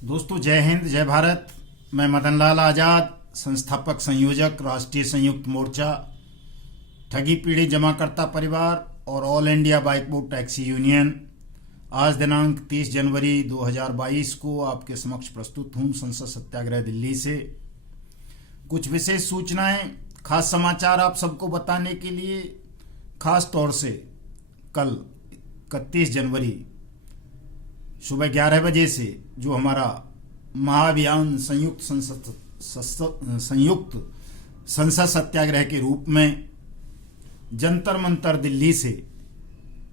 दोस्तों, जय हिंद, जय भारत। मैं मदन लाल आज़ाद, संस्थापक संयोजक, राष्ट्रीय संयुक्त मोर्चा, ठगी पीड़ित जमाकर्ता परिवार और all India bike board taxi union आज दिनांक 30 जनवरी 2022 को आपके समक्ष प्रस्तुत हूँ संसद सत्याग्रह दिल्ली से। कुछ विशेष सूचनाएं, खास समाचार आप सबको बताने के लिए, खास तौर से कल 31 जनवरी सुबह 11 बजे से जो हमारा महाअभियान संयुक्त संसद सत्याग्रह के रूप में जंतर मंतर दिल्ली से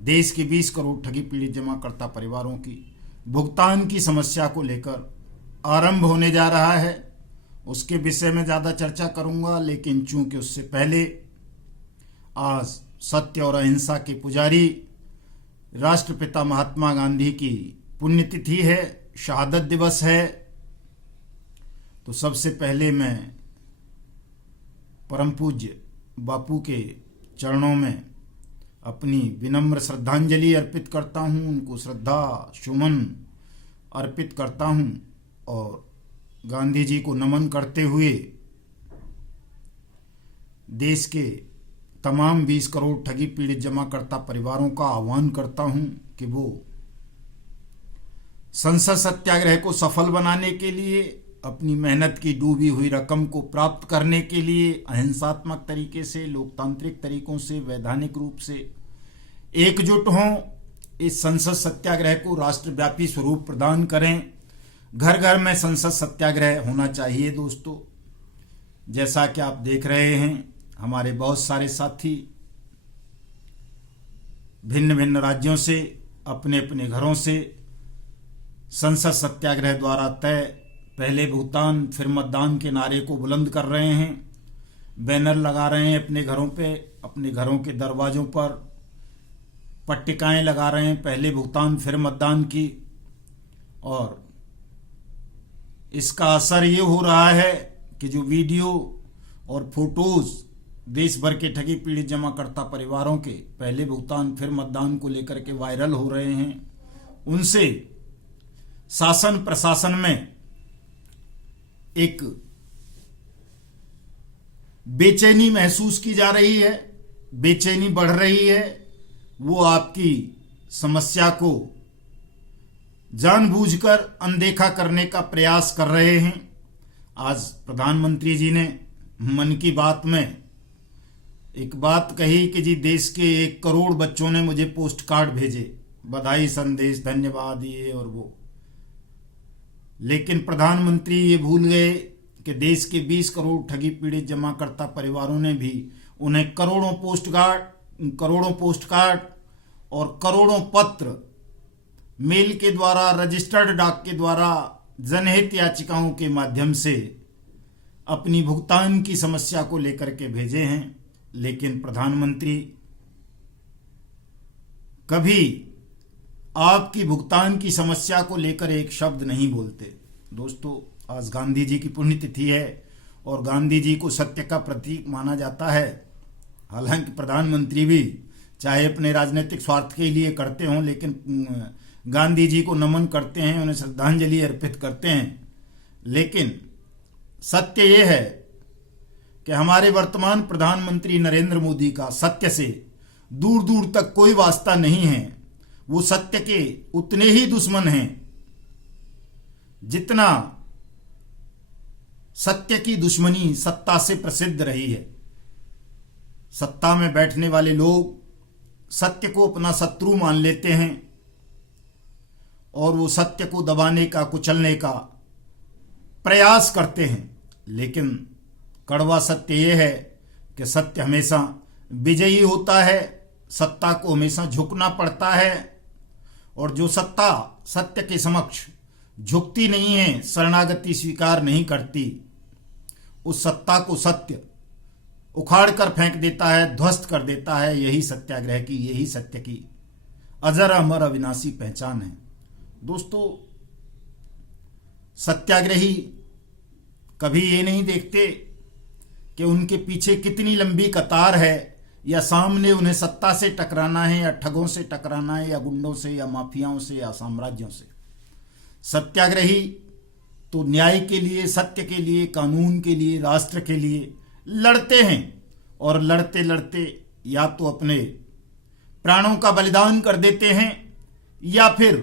देश के 20 करोड़ ठगी पीड़ित जमाकर्ता परिवारों की भुगतान की समस्या को लेकर आरंभ होने जा रहा है, उसके विषय में ज़्यादा चर्चा करूंगा। लेकिन चूंकि उससे पहले आज सत्य और अहिंसा के पुजारी राष्ट्रपिता महात्मा गांधी की पुण्यतिथि है, शहादत दिवस है, तो सबसे पहले मैं परम पूज्य बापू के चरणों में अपनी विनम्र श्रद्धांजलि अर्पित करता हूँ, उनको श्रद्धा सुमन अर्पित करता हूँ और गांधी जी को नमन करते हुए देश के तमाम 20 करोड़ ठगी पीड़ित जमाकर्ता परिवारों का आह्वान करता हूँ कि वो संसद सत्याग्रह को सफल बनाने के लिए, अपनी मेहनत की डूबी हुई रकम को प्राप्त करने के लिए अहिंसात्मक तरीके से, लोकतांत्रिक तरीकों से, वैधानिक रूप से एकजुट हों, इस संसद सत्याग्रह को राष्ट्रव्यापी स्वरूप प्रदान करें। घर घर में संसद सत्याग्रह होना चाहिए। दोस्तों, जैसा कि आप देख रहे हैं, हमारे बहुत सारे साथी भिन्न भिन्न राज्यों से, अपने अपने घरों से संसद सत्याग्रह द्वारा तय पहले भुगतान फिर मतदान के नारे को बुलंद कर रहे हैं, बैनर लगा रहे हैं अपने घरों पे, अपने घरों के दरवाजों पर पट्टिकाएं लगा रहे हैं पहले भुगतान फिर मतदान की। और इसका असर ये हो रहा है कि जो वीडियो और फोटोज देश भर के ठगी पीड़ित जमाकर्ता परिवारों के पहले भुगतान फिर मतदान को लेकर के वायरल हो रहे हैं, उनसे शासन प्रशासन में एक बेचैनी महसूस की जा रही है, बेचैनी बढ़ रही है। वो आपकी समस्या को जानबूझकर अनदेखा करने का प्रयास कर रहे हैं। आज प्रधानमंत्री जी ने मन की बात में एक बात कही कि जी देश के 1 करोड़ बच्चों ने मुझे पोस्ट कार्ड भेजे, बधाई संदेश, धन्यवाद, ये और वो। लेकिन प्रधानमंत्री ये भूल गए कि देश के 20 करोड़ ठगी पीड़ित जमाकर्ता परिवारों ने भी उन्हें करोड़ों पोस्ट कार्ड और करोड़ों पत्र मेल के द्वारा, रजिस्टर्ड डाक के द्वारा, जनहित याचिकाओं के माध्यम से अपनी भुगतान की समस्या को लेकर के भेजे हैं। लेकिन प्रधानमंत्री कभी आपकी भुगतान की समस्या को लेकर एक शब्द नहीं बोलते। दोस्तों, आज गांधी जी की पुण्यतिथि है और गांधी जी को सत्य का प्रतीक माना जाता है। हालांकि प्रधानमंत्री भी चाहे अपने राजनीतिक स्वार्थ के लिए करते हों, लेकिन गांधी जी को नमन करते हैं, उन्हें श्रद्धांजलि अर्पित करते हैं। लेकिन सत्य ये है कि हमारे वर्तमान प्रधानमंत्री नरेंद्र मोदी का सत्य से दूर दूर तक कोई वास्ता नहीं है। वो सत्य के उतने ही दुश्मन हैं जितना सत्य की दुश्मनी सत्ता से प्रसिद्ध रही है। सत्ता में बैठने वाले लोग सत्य को अपना शत्रु मान लेते हैं और वो सत्य को दबाने का, कुचलने का प्रयास करते हैं। लेकिन कड़वा सत्य ये है कि सत्य हमेशा विजयी होता है, सत्ता को हमेशा झुकना पड़ता है। और जो सत्ता सत्य के समक्ष झुकती नहीं है, शरणागति स्वीकार नहीं करती, उस सत्ता को सत्य उखाड़ कर फेंक देता है, ध्वस्त कर देता है। यही सत्याग्रह की, यही सत्य की अजर अमर अविनाशी पहचान है। दोस्तों, सत्याग्रही कभी ये नहीं देखते कि उनके पीछे कितनी लंबी कतार है, या सामने उन्हें सत्ता से टकराना है, या ठगों से टकराना है, या गुंडों से, या माफियाओं से, या साम्राज्यों से। सत्याग्रही तो न्याय के लिए, सत्य के लिए, कानून के लिए, राष्ट्र के लिए लड़ते हैं और लड़ते लड़ते या तो अपने प्राणों का बलिदान कर देते हैं या फिर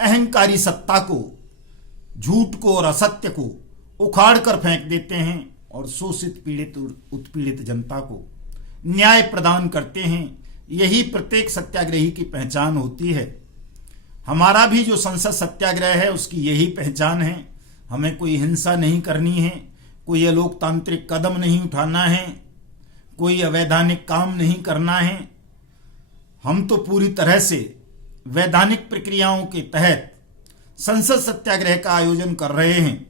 अहंकारी सत्ता को, झूठ को और असत्य को उखाड़ कर फेंक देते हैं और शोषित, पीड़ित, उत्पीड़ित जनता को न्याय प्रदान करते हैं। यही प्रत्येक सत्याग्रही की पहचान होती है। हमारा भी जो संसद सत्याग्रह है उसकी यही पहचान है। हमें कोई हिंसा नहीं करनी है, कोई अलोकतांत्रिक कदम नहीं उठाना है, कोई अवैधानिक काम नहीं करना है। हम तो पूरी तरह से वैधानिक प्रक्रियाओं के तहत संसद सत्याग्रह का आयोजन कर रहे हैं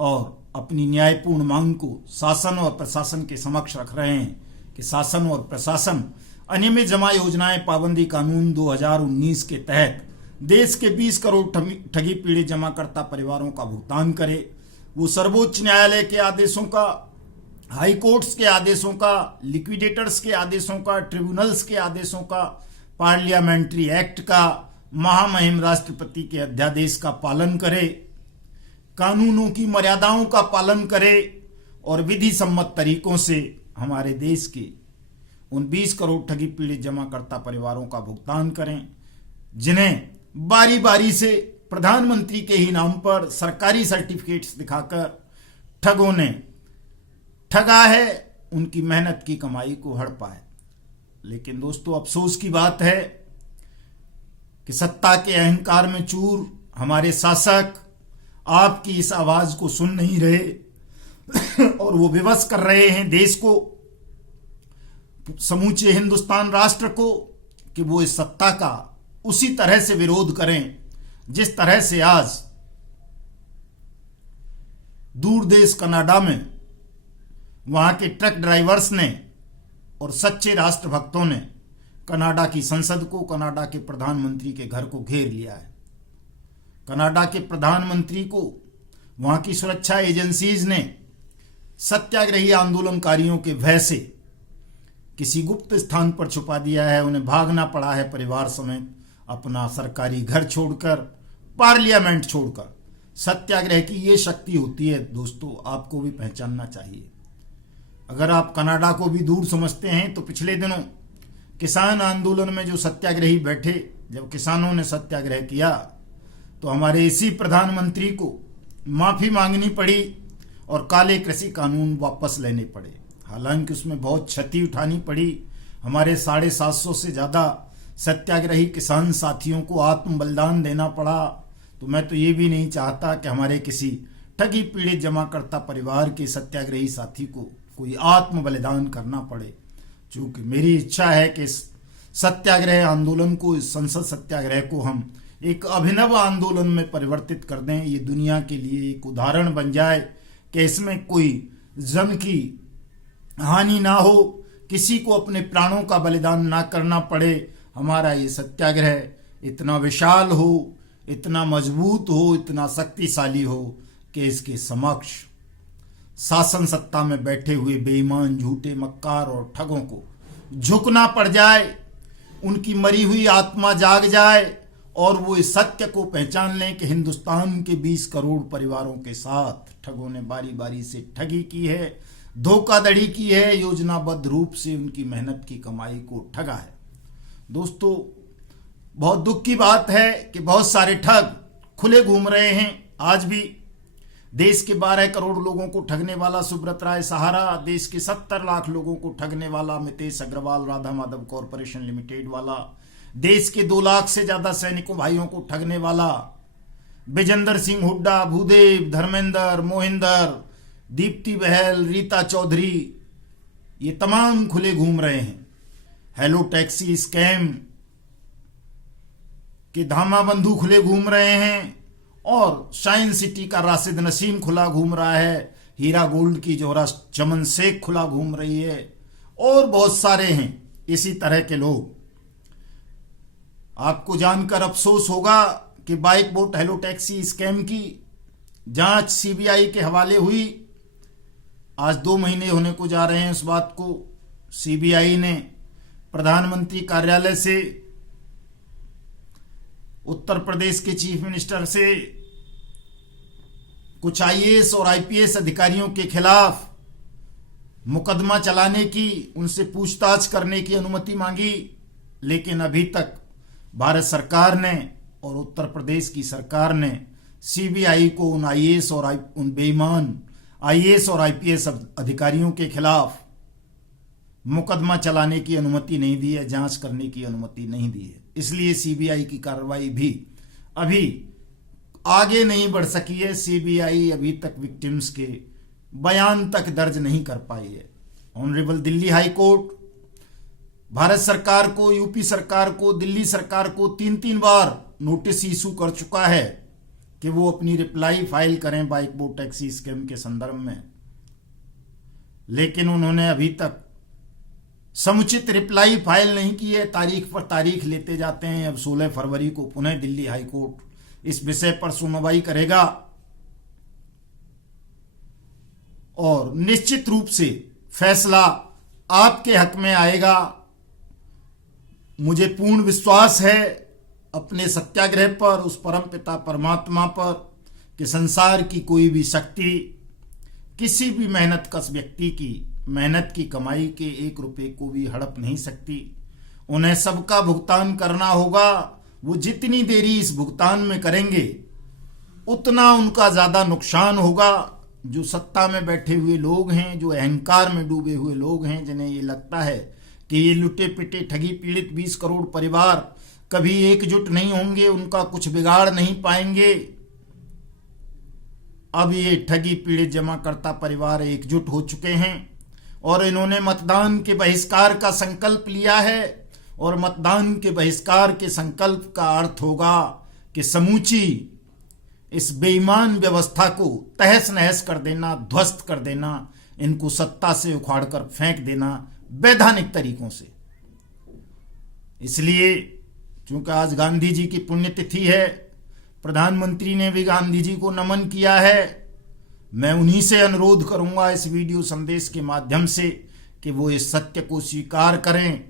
और अपनी न्यायपूर्ण मांग को शासन और प्रशासन के समक्ष रख रहे हैं कि शासन और प्रशासन अनियमित जमा योजनाएं पाबंदी कानून 2019 के तहत देश के 20 करोड़ ठगी पीड़ित जमाकर्ता परिवारों का भुगतान करे। वो सर्वोच्च न्यायालय के आदेशों का, हाई कोर्ट्स के आदेशों का, लिक्विडेटर्स के आदेशों का, ट्रिब्यूनल्स के आदेशों का, पार्लियामेंट्री एक्ट का, महामहिम राष्ट्रपति के अध्यादेश का पालन करे, कानूनों की मर्यादाओं का पालन करे और विधि सम्मत तरीकों से हमारे देश के उन 20 करोड़ ठगी पीड़ित जमाकर्ता परिवारों का भुगतान करें, जिन्हें बारी बारी से प्रधानमंत्री के ही नाम पर सरकारी सर्टिफिकेट्स दिखाकर ठगों ने ठगा है, उनकी मेहनत की कमाई को हड़पा है। लेकिन दोस्तों, अफसोस की बात है कि सत्ता के अहंकार में चूर हमारे शासक आपकी इस आवाज को सुन नहीं रहे और वो विवश कर रहे हैं देश को, समूचे हिंदुस्तान राष्ट्र को, कि वो इस सत्ता का उसी तरह से विरोध करें जिस तरह से आज दूर देश कनाडा में वहां के ट्रक ड्राइवर्स ने और सच्चे राष्ट्रभक्तों ने कनाडा की संसद को, कनाडा के प्रधानमंत्री के घर को घेर लिया है। कनाडा के प्रधानमंत्री को वहां की सुरक्षा एजेंसीज ने सत्याग्रही आंदोलनकारियों के भय से किसी गुप्त स्थान पर छुपा दिया है। उन्हें भागना पड़ा है परिवार समेत, अपना सरकारी घर छोड़कर, पार्लियामेंट छोड़कर। सत्याग्रह की ये शक्ति होती है दोस्तों, आपको भी पहचानना चाहिए। अगर आप कनाडा को भी दूर समझते हैं तो पिछले दिनों किसान आंदोलन में जो सत्याग्रही बैठे, जब किसानों ने सत्याग्रह किया तो हमारे इसी प्रधानमंत्री को माफी मांगनी पड़ी और काले कृषि कानून वापस लेने पड़े। हालांकि उसमें बहुत क्षति उठानी पड़ी। हमारे 750 से ज़्यादा सत्याग्रही किसान साथियों को आत्म बलिदान देना पड़ा। तो मैं तो ये भी नहीं चाहता कि हमारे किसी ठगी पीड़ित जमाकर्ता परिवार के सत्याग्रही साथी को कोई आत्म बलिदान करना पड़े। चूँकि मेरी इच्छा है कि इस सत्याग्रह आंदोलन को, इस संसद सत्याग्रह को हम एक अभिनव आंदोलन में परिवर्तित कर दें। ये दुनिया के लिए एक उदाहरण बन जाए कि इसमें कोई जन की हानि ना हो, किसी को अपने प्राणों का बलिदान ना करना पड़े। हमारा ये सत्याग्रह इतना विशाल हो, इतना मजबूत हो, इतना शक्तिशाली हो कि इसके समक्ष शासन सत्ता में बैठे हुए बेईमान, झूठे, मक्कार और ठगों को झुकना पड़ जाए, उनकी मरी हुई आत्मा जाग जाए और वो इस सत्य को पहचान लें कि हिंदुस्तान के 20 करोड़ परिवारों के साथ ठगों ने बारी बारी से ठगी की है, धोखाधड़ी की है, योजनाबद्ध रूप से उनकी मेहनत की कमाई को ठगा है। दोस्तों, बहुत दुख की बात है कि बहुत सारे ठग खुले घूम रहे हैं। आज भी देश के 12 करोड़ लोगों को ठगने वाला सुब्रत राय सहारा, देश के 70 लाख लोगों को ठगने वाला मितेश अग्रवाल राधा माधव कॉरपोरेशन लिमिटेड वाला, देश के 2 लाख से ज्यादा सैनिकों भाइयों को ठगने वाला विजेंद्र सिंह हुड्डा, भूदेव, धर्मेंद्र, मोहिंदर, दीप्ति बहल, रीता चौधरी, ये तमाम खुले घूम रहे हैं। हेलो टैक्सी स्कैम के धामा बंधु खुले घूम रहे हैं और शाइन सिटी का राशिद नसीम खुला घूम रहा है, हीरा गोल्ड की जोहरा चमन शेख खुला घूम रही है और बहुत सारे हैं इसी तरह के लोग। आपको जानकर अफसोस होगा कि bike Bot Hello taxi scam की जांच सीबीआई के हवाले हुई। आज 2 महीने होने को जा रहे हैं उस बात को। सीबीआई ने प्रधानमंत्री कार्यालय से, उत्तर प्रदेश के चीफ मिनिस्टर से कुछ आईएएस और आईपीएस अधिकारियों के खिलाफ मुकदमा चलाने की, उनसे पूछताछ करने की अनुमति मांगी, लेकिन अभी तक भारत सरकार ने और उत्तर प्रदेश की सरकार ने सीबीआई को उन आईएएस और उन बेईमान आईएएस और आईपीएस अधिकारियों के खिलाफ मुकदमा चलाने की अनुमति नहीं दी है, जांच करने की अनुमति नहीं दी है। इसलिए सीबीआई की कार्रवाई भी अभी आगे नहीं बढ़ सकी है। सीबीआई अभी तक विक्टिम्स के बयान तक दर्ज नहीं कर पाई है। Honourable Delhi high court Bharat सरकार को, यूपी सरकार को, दिल्ली सरकार को 3-3 बार नोटिस इशू कर चुका है कि वो अपनी रिप्लाई फाइल करें बाइक बोट टैक्सी स्कैम के संदर्भ में, लेकिन उन्होंने अभी तक समुचित रिप्लाई फाइल नहीं की है। तारीख पर तारीख लेते जाते हैं। अब 16 फरवरी को पुनः दिल्ली हाई कोर्ट इस विषय पर सुनवाई करेगा और निश्चित रूप से फैसला आपके हक में आएगा। मुझे पूर्ण विश्वास है अपने सत्याग्रह पर, उस परमपिता परमात्मा पर, कि संसार की कोई भी शक्ति किसी भी मेहनतकश व्यक्ति की मेहनत की कमाई के 1 रुपए को भी हड़प नहीं सकती। उन्हें सबका भुगतान करना होगा। वो जितनी देरी इस भुगतान में करेंगे उतना उनका ज्यादा नुकसान होगा। जो सत्ता में बैठे हुए लोग हैं, जो अहंकार में डूबे हुए लोग हैं, जिन्हें ये लगता है कि ये लुटे पिटे ठगी पीड़ित 20 करोड़ परिवार कभी एकजुट नहीं होंगे, उनका कुछ बिगाड़ नहीं पाएंगे। अब ये ठगी पीड़ित जमाकर्ता परिवार एकजुट हो चुके हैं और इन्होंने मतदान के बहिष्कार का संकल्प लिया है। और मतदान के बहिष्कार के संकल्प का अर्थ होगा कि समूची इस बेईमान व्यवस्था को तहस नहस कर देना, ध्वस्त कर देना, इनको सत्ता से उखाड़कर फेंक देना वैधानिक तरीकों से। इसलिए क्योंकि आज गांधी जी की पुण्यतिथि है, प्रधानमंत्री ने भी गांधी जी को नमन किया है। मैं उन्हीं से अनुरोध करूंगा इस वीडियो संदेश के माध्यम से कि वो इस सत्य को स्वीकार करें,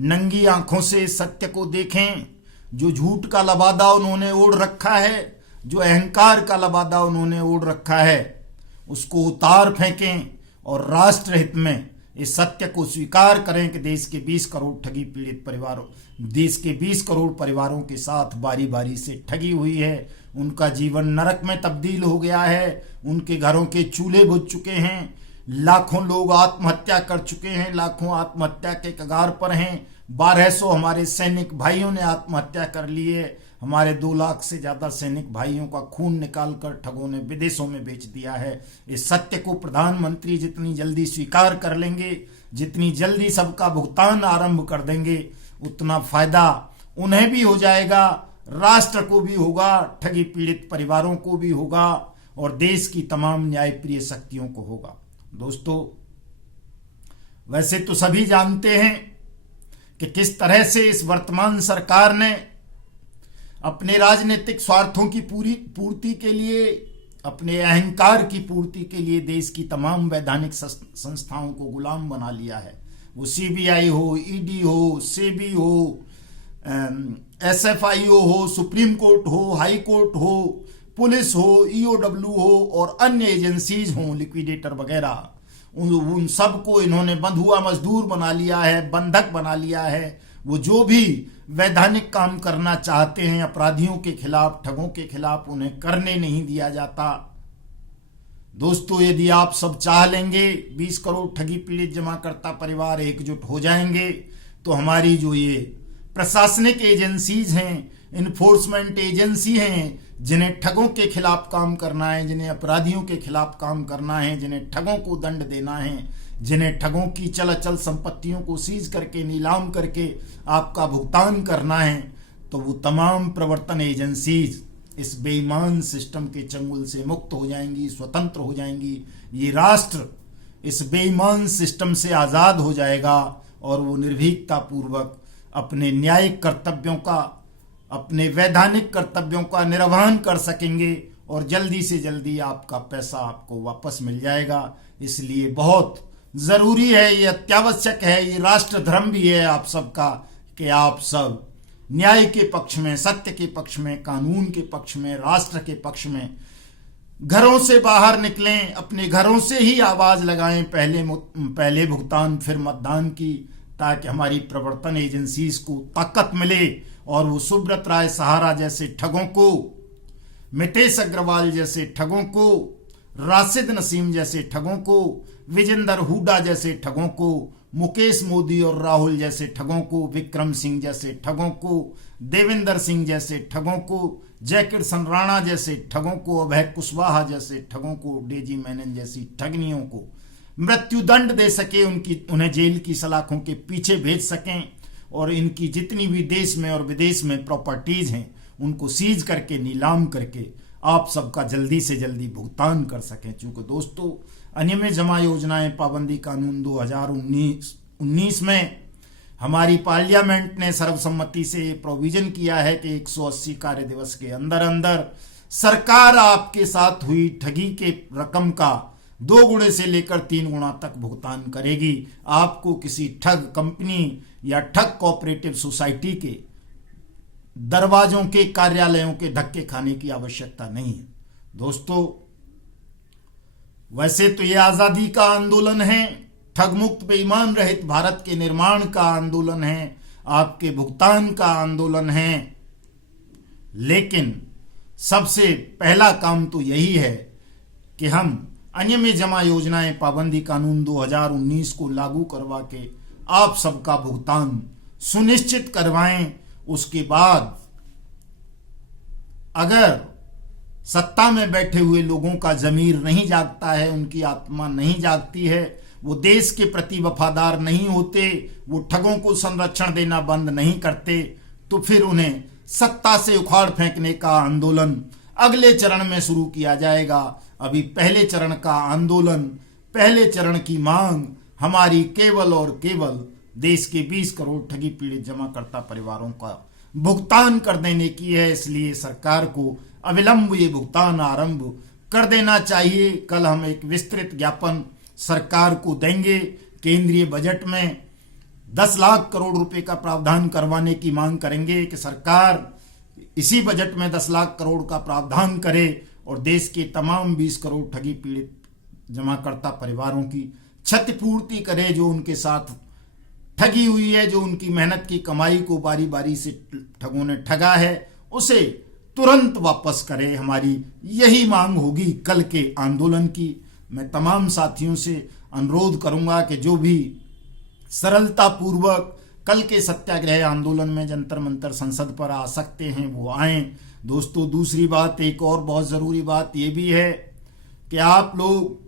नंगी आंखों से इस सत्य को देखें। जो झूठ का लबादा उन्होंने ओढ़ रखा है, जो अहंकार का लबादा उन्होंने ओढ़ रखा है, उसको उतार फेंकें और राष्ट्र हित में इस सत्य को स्वीकार करें कि देश के 20 करोड़ ठगी पीड़ित परिवारों, देश के 20 करोड़ परिवारों के साथ बारी बारी से ठगी हुई है। उनका जीवन नरक में तब्दील हो गया है। उनके घरों के चूल्हे बुझ चुके हैं। लाखों लोग आत्महत्या कर चुके हैं, लाखों आत्महत्या के कगार पर हैं। 1200 हमारे सैनिक भाइयों ने आत्महत्या कर ली है। हमारे 2 लाख से ज्यादा सैनिक भाइयों का खून निकालकर ठगों ने विदेशों में बेच दिया है। इस सत्य को प्रधानमंत्री जितनी जल्दी स्वीकार कर लेंगे, जितनी जल्दी सबका भुगतान आरंभ कर देंगे, उतना फायदा उन्हें भी हो जाएगा, राष्ट्र को भी होगा, ठगी पीड़ित परिवारों को भी होगा और देश की तमाम न्यायप्रिय शक्तियों को होगा। दोस्तों, वैसे तो सभी जानते हैं कि किस तरह से इस वर्तमान सरकार ने अपने राजनीतिक स्वार्थों की पूर्ति के लिए, अपने अहंकार की पूर्ति के लिए देश की तमाम वैधानिक संस्थाओं को गुलाम बना लिया है। वो सीबीआई हो, ईडी हो, सेबी हो, एसएफआईओ हो, सुप्रीम कोर्ट हो, हाई कोर्ट हो, पुलिस हो, ईओडब्ल्यू हो और अन्य एजेंसीज हों, लिक्विडेटर वगैरह, उन सबको इन्होंने बंधुआ मजदूर बना लिया है, बंधक बना लिया है। वो जो भी वैधानिक काम करना चाहते हैं अपराधियों के खिलाफ, ठगों के खिलाफ, उन्हें करने नहीं दिया जाता। दोस्तों, यदि आप सब चाह लेंगे, 20 करोड़ ठगी पीड़ित जमाकर्ता परिवार एकजुट हो जाएंगे, तो हमारी जो ये प्रशासनिक एजेंसीज हैं, इन्फोर्समेंट एजेंसी हैं, जिन्हें ठगों के खिलाफ काम करना है, जिन्हें अपराधियों के खिलाफ काम करना है, जिन्हें ठगों को दंड देना है, जिन्हें ठगों की चल अचल संपत्तियों को सीज करके, नीलाम करके आपका भुगतान करना है, तो वो तमाम प्रवर्तन एजेंसीज इस बेईमान सिस्टम के चंगुल से मुक्त हो जाएंगी, स्वतंत्र हो जाएंगी। ये राष्ट्र इस बेईमान सिस्टम से आज़ाद हो जाएगा और वो निर्भीकता पूर्वक अपने न्यायिक कर्तव्यों का, अपने वैधानिक कर्तव्यों का निर्वहन कर सकेंगे और जल्दी से जल्दी आपका पैसा आपको वापस मिल जाएगा। इसलिए बहुत ज़रूरी है, ये अत्यावश्यक है, ये राष्ट्र धर्म भी है आप सबका कि आप सब न्याय के पक्ष में, सत्य के पक्ष में, कानून के पक्ष में, राष्ट्र के पक्ष में घरों से बाहर निकलें, अपने घरों से ही आवाज लगाएं, पहले भुगतान फिर मतदान की, ताकि हमारी प्रवर्तन एजेंसीज को ताकत मिले और वो सुब्रत राय सहारा जैसे ठगों को, मितेश अग्रवाल जैसे ठगों को, राशिद नसीम जैसे ठगों को, विजेंदर हुड्डा जैसे ठगों को, मुकेश मोदी और राहुल जैसे ठगों को, विक्रम सिंह जैसे ठगों को, देवेंद्र सिंह जैसे ठगों को, जयकिशन राणा जैसे ठगों को, अभय कुशवाहा जैसे ठगों को, डेजी मेनन जैसी ठगनियों को मृत्युदंड दे सके, उन्हें जेल की सलाखों के पीछे भेज सकें और इनकी जितनी भी देश में और विदेश में प्रॉपर्टीज हैं उनको सीज करके, नीलाम करके आप सबका जल्दी से जल्दी भुगतान कर सकें। चूंकि दोस्तों अनियमित जमा योजनाएं पाबंदी कानून 2019 में हमारी पार्लियामेंट ने सर्वसम्मति से प्रोविजन किया है कि 180 कार्य दिवस के अंदर अंदर सरकार आपके साथ हुई ठगी के रकम का 2 गुणे से लेकर 3 गुना तक भुगतान करेगी। आपको किसी ठग कंपनी या ठग कोऑपरेटिव सोसाइटी के दरवाजों के, कार्यालयों के धक्के खाने की आवश्यकता नहीं है। दोस्तों वैसे तो ये आजादी का आंदोलन है, ठग मुक्त बेईमान रहित भारत के निर्माण का आंदोलन है, आपके भुगतान का आंदोलन है, लेकिन सबसे पहला काम तो यही है कि हम अनियमित जमा योजनाएं पाबंदी कानून 2019 को लागू करवा के आप सबका भुगतान सुनिश्चित करवाएं। उसके बाद अगर सत्ता में बैठे हुए लोगों का जमीर नहीं जागता है, उनकी आत्मा नहीं जागती है, वो देश के प्रति वफादार नहीं होते, वो ठगों को संरक्षण देना बंद नहीं करते, तो फिर उन्हें सत्ता से उखाड़ फेंकने का आंदोलन अगले चरण में शुरू किया जाएगा। अभी पहले चरण का आंदोलन, पहले चरण की मांग हमारी केवल और केवल देश के 20 करोड़ ठगी पीड़ित जमाकर्ता परिवारों का भुगतान कर देने की है। इसलिए सरकार को अविलंब ये भुगतान आरंभ कर देना चाहिए। कल हम एक विस्तृत ज्ञापन सरकार को देंगे। केंद्रीय बजट में 10 लाख करोड़ रुपए का प्रावधान करवाने की मांग करेंगे कि सरकार इसी बजट में 10 लाख करोड़ का प्रावधान करे और देश के तमाम 20 करोड़ ठगी पीड़ित जमाकर्ता परिवारों की क्षतिपूर्ति करे, जो उनके साथ ठगी हुई है, जो उनकी मेहनत की कमाई को बारी बारी से ठगों ने ठगा है, उसे तुरंत वापस करे। हमारी यही मांग होगी कल के आंदोलन की। मैं तमाम साथियों से अनुरोध करूंगा कि जो भी सरलता पूर्वक कल के सत्याग्रह आंदोलन में जंतर मंतर संसद पर आ सकते हैं वो आएं। दोस्तों दूसरी बात, एक और बहुत ज़रूरी बात ये भी है कि आप लोग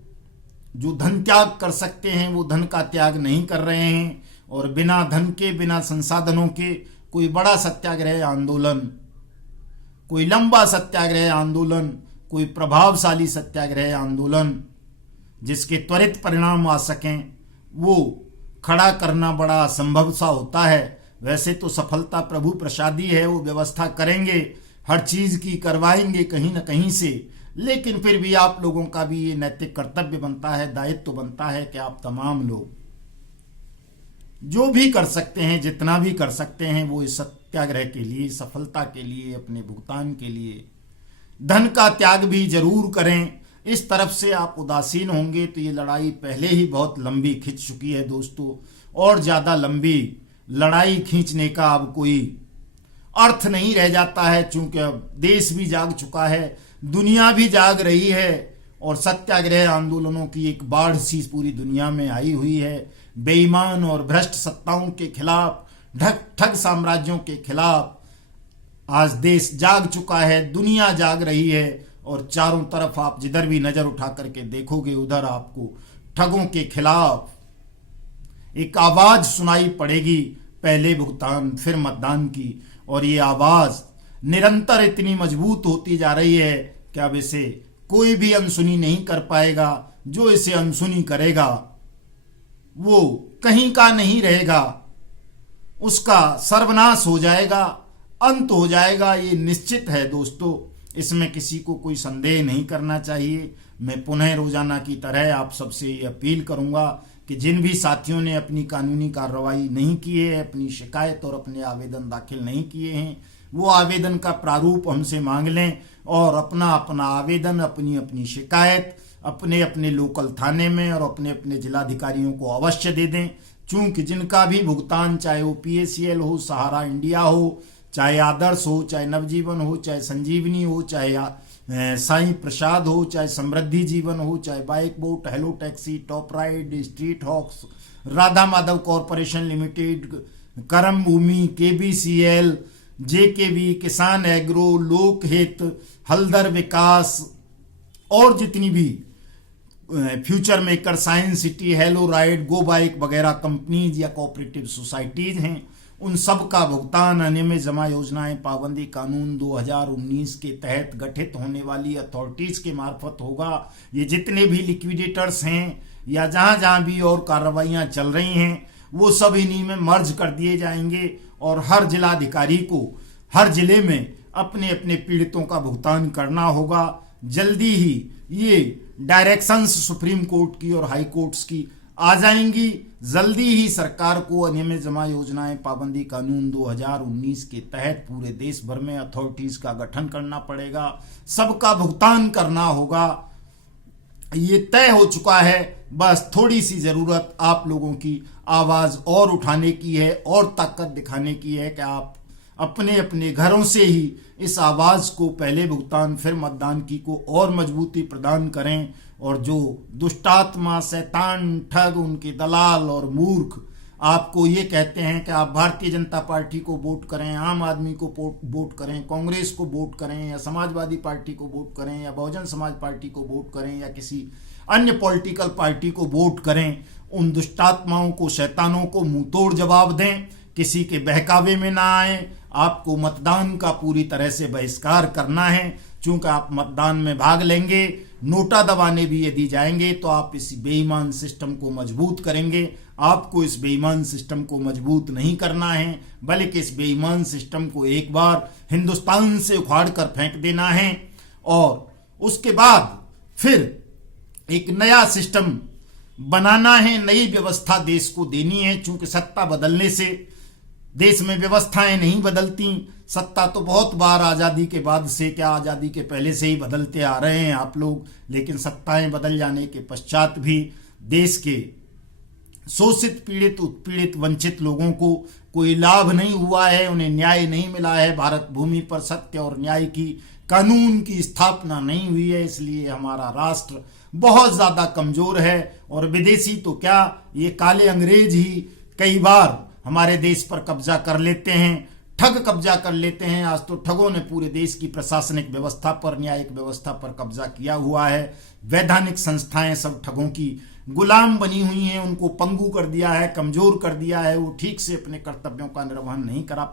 जो धन त्याग कर सकते हैं वो धन का त्याग नहीं कर रहे हैं, और बिना धन के, बिना संसाधनों के कोई बड़ा सत्याग्रह आंदोलन, कोई लंबा सत्याग्रह आंदोलन, कोई प्रभावशाली सत्याग्रह आंदोलन जिसके त्वरित परिणाम आ सकें, वो खड़ा करना बड़ा असंभव सा होता है। वैसे तो सफलता प्रभु प्रसादी है, वो व्यवस्था करेंगे, हर चीज की करवाएंगे कहीं न कहीं से, लेकिन फिर भी आप लोगों का भी ये नैतिक कर्तव्य बनता है, दायित्व बनता है कि आप तमाम लोग जो भी कर सकते हैं, जितना भी कर सकते हैं, वो इस सत्याग्रह के लिए, सफलता के लिए, अपने भुगतान के लिए धन का त्याग भी जरूर करें। इस तरफ से आप उदासीन होंगे तो ये लड़ाई पहले ही बहुत लंबी खिंच चुकी है दोस्तों, और ज़्यादा लंबी लड़ाई खींचने का अब कोई अर्थ नहीं रह जाता है, चूंकि अब देश भी जाग चुका है, दुनिया भी जाग रही है, और सत्याग्रह आंदोलनों की एक बाढ़ सी पूरी दुनिया में आई हुई है। बेईमान और भ्रष्ट सत्ताओं के खिलाफ, ठग साम्राज्यों के खिलाफ आज देश जाग चुका है, दुनिया जाग रही है, और चारों तरफ आप जिधर भी नजर उठा करके देखोगे उधर आपको ठगों के खिलाफ एक आवाज सुनाई पड़ेगी, पहले भुगतान फिर मतदान की। और ये आवाज निरंतर इतनी मजबूत होती जा रही है कि अब इसे कोई भी अनसुनी नहीं कर पाएगा। जो इसे अनसुनी करेगा वो कहीं का नहीं रहेगा, उसका सर्वनाश हो जाएगा, अंत हो जाएगा, ये निश्चित है दोस्तों। इसमें किसी को कोई संदेह नहीं करना चाहिए। मैं पुनः रोजाना की तरह आप सबसे ये अपील करूंगा कि जिन भी साथियों ने अपनी कानूनी कार्रवाई नहीं की है, अपनी शिकायत और अपने आवेदन दाखिल नहीं किए हैं, वो आवेदन का प्रारूप हमसे मांग लें और अपना अपना आवेदन, अपनी अपनी शिकायत अपने अपने लोकल थाने में और अपने अपने जिलाधिकारियों को अवश्य दे दें। चूंकि जिनका भी भुगतान, चाहे वो PACL हो, सहारा इंडिया हो, चाहे आदर्श हो, चाहे नवजीवन हो, चाहे संजीवनी हो, चाहे साईं प्रसाद हो, चाहे समृद्धि जीवन हो, चाहे Bike Bot, Hello Taxi, Top Ride, Street Hawks, Radha Madhav Corporation Limited, Karam Bhoomi, KBCL, JKV, Kisan Agro, Lokhit, Haldar Vikas और जितनी भी Future Maker, Science City, Hello Ride, Go Bike वगैरह कंपनीज या कोऑपरेटिव सोसाइटीज हैं, उन सब का भुगतान अनियमित जमा योजनाएं पाबंदी कानून 2019 के तहत गठित होने वाली अथॉरिटीज के मार्फत होगा। ये जितने भी लिक्विडेटर्स हैं या जहां जहां भी और कार्रवाइयां चल रही हैं वो सब इन्हीं में मर्ज कर दिए जाएंगे और हर जिलाधिकारी को हर जिले में अपने अपने पीड़ितों का भुगतान करना होगा। जल्दी ही ये डायरेक्शंस सुप्रीम कोर्ट की और हाई कोर्ट्स की आ जाएंगी। जल्दी ही सरकार को अनियमित जमा योजनाएं पाबंदी कानून 2019 के तहत पूरे देश भर में अथॉरिटीज का गठन करना पड़ेगा, सबका भुगतान करना होगा। ये तय हो चुका है, बस थोड़ी सी जरूरत आप लोगों की आवाज और उठाने की है और ताकत दिखाने की है कि आप अपने अपने घरों से ही इस आवाज को, पहले भुगतान फिर मतदान की, को और मजबूती प्रदान करें और जो दुष्टात्मा, शैतान, ठग, उनके दलाल और मूर्ख आपको ये कहते हैं कि आप भारतीय जनता पार्टी को वोट करें, आम आदमी को वोट करें, कांग्रेस को वोट करें या समाजवादी पार्टी को वोट करें या बहुजन समाज पार्टी को वोट करें या किसी अन्य पॉलिटिकल पार्टी को वोट करें, उन दुष्टात्माओं को, शैतानों को मुंहतोड़ जवाब दें, किसी के बहकावे में ना आए। आपको मतदान का पूरी तरह से बहिष्कार करना है। चूंकि आप मतदान में भाग लेंगे, नोटा दबाने भी यदि जाएंगे तो आप इस बेईमान सिस्टम को मजबूत करेंगे। आपको इस बेईमान सिस्टम को मजबूत नहीं करना है, बल्कि इस बेईमान सिस्टम को एक बार हिंदुस्तान से उखाड़ कर फेंक देना है और उसके बाद फिर एक नया सिस्टम बनाना है, नई व्यवस्था देश को देनी है। चूंकि सत्ता बदलने से देश में व्यवस्थाएं नहीं बदलती। सत्ता तो बहुत बार आज़ादी के बाद से, क्या आज़ादी के पहले से ही बदलते आ रहे हैं आप लोग, लेकिन सत्ताएं बदल जाने के पश्चात भी देश के शोषित, पीड़ित, उत्पीड़ित, वंचित लोगों को कोई लाभ नहीं हुआ है, उन्हें न्याय नहीं मिला है। भारत भूमि पर सत्य और न्याय की, कानून की स्थापना नहीं हुई है। इसलिए हमारा राष्ट्र बहुत ज़्यादा कमज़ोर है और विदेशी तो क्या, ये काले अंग्रेज ही कई बार हमारे देश पर कब्जा कर लेते हैं, ठग कब्जा कर लेते हैं। आज तो ठगों ने पूरे देश की प्रशासनिक व्यवस्था पर, न्यायिक व्यवस्था पर कब्जा किया हुआ है। वैधानिक संस्थाएं सब ठगों की गुलाम बनी हुई हैं, उनको पंगु कर दिया है, कमजोर कर दिया है। वो ठीक से अपने कर्तव्यों का निर्वहन नहीं कर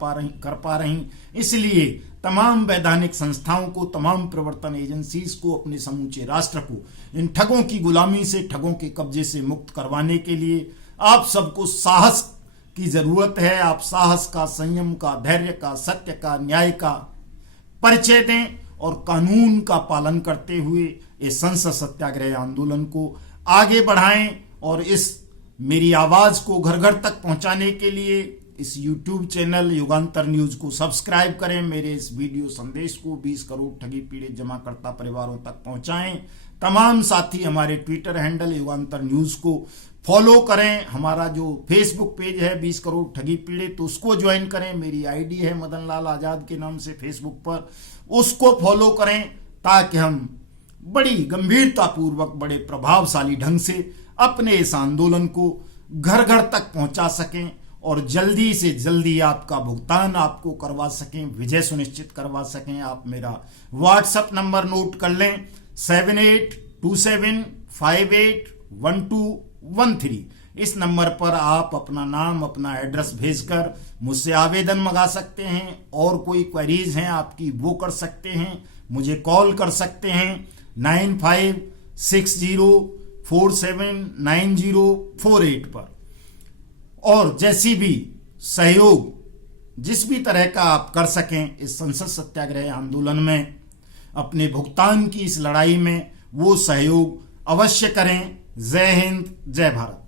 पा रही। इसलिए तमाम वैधानिक संस्थाओं को, तमाम प्रवर्तन एजेंसीज को, अपने समूचे राष्ट्र को इन ठगों की गुलामी से, ठगों के कब्जे से मुक्त करवाने के लिए आप सबको साहस की जरूरत है। आप साहस का, संयम का, धैर्य का, सत्य का, न्याय का परिचय दें और कानून का पालन करते हुए इस संसद सत्याग्रह आंदोलन को आगे बढ़ाएं। और इस मेरी आवाज को घर घर तक पहुंचाने के लिए इस YouTube चैनल युगांतर न्यूज को सब्सक्राइब करें। मेरे इस वीडियो संदेश को 20 करोड़ ठगी पीड़ित जमाकर्ता परिवारों तक पहुंचाएं। तमाम साथी हमारे ट्विटर हैंडल युगांतर न्यूज को फॉलो करें। हमारा जो फेसबुक पेज है 20 करोड़ ठगी पीड़ित, तो उसको ज्वाइन करें। मेरी आईडी है मदन लाल आजाद के नाम से फेसबुक पर, उसको फॉलो करें ताकि हम बड़ी गंभीरता पूर्वक, बड़े प्रभावशाली ढंग से अपने इस आंदोलन को घर घर तक पहुंचा सकें और जल्दी से जल्दी आपका भुगतान आपको करवा सकें, विजय सुनिश्चित करवा सकें। आप मेरा व्हाट्सएप नंबर नोट कर लें, 7827581213। इस नंबर पर आप अपना नाम, अपना एड्रेस भेजकर मुझसे आवेदन मंगा सकते हैं और कोई क्वेरीज हैं आपकी वो कर सकते हैं। मुझे कॉल कर सकते हैं 9560479048 पर। और जैसी भी सहयोग, जिस भी तरह का आप कर सकें इस संसद सत्याग्रह आंदोलन में, अपने भुगतान की इस लड़ाई में, वो सहयोग अवश्य करें। जय हिंद, जय भारत।